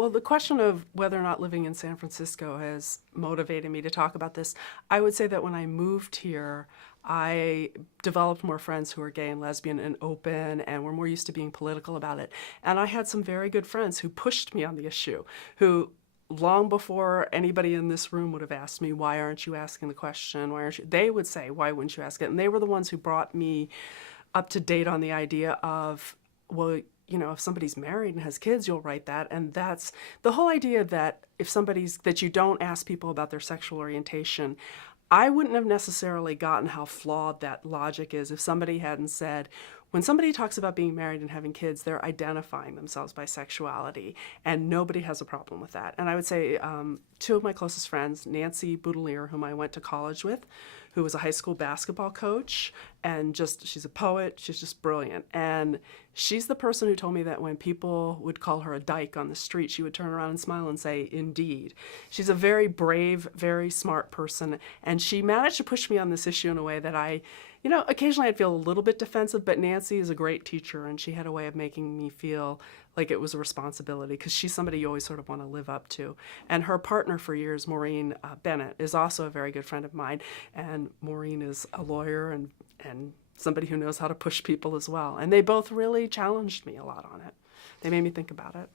Well, the question of whether or not living in San Francisco has motivated me to talk about this, I would say that when I moved here, I developed more friends who are gay and lesbian and open and were more used to being political about it. And I had some very good friends who pushed me on the issue, who long before anybody in this room would have asked me, why aren't you asking the question? Why aren't you? They would say, why wouldn't you ask it? And they were the ones who brought me up to date on the idea of, well, if somebody's married and has kids, you'll write that. And that's the whole idea that that you don't ask people about their sexual orientation. I wouldn't have necessarily gotten how flawed that logic is if somebody hadn't said, when somebody talks about being married and having kids, they're identifying themselves by sexuality, and nobody has a problem with that. And I would say two of my closest friends, Nancy Boudelier, whom I went to college with, who was a high school basketball coach, and she's a poet, she's just brilliant. And she's the person who told me that when people would call her a dyke on the street, she would turn around and smile and say, indeed. She's a very brave, very smart person, and she managed to push me on this issue in a way that occasionally I'd feel a little bit defensive, but Nancy is a great teacher, and she had a way of making me feel like it was a responsibility, because she's somebody you always sort of want to live up to. And her partner for years, Maureen Bennett, is also a very good friend of mine, and Maureen is a lawyer and somebody who knows how to push people as well. And they both really challenged me a lot on it. They made me think about it.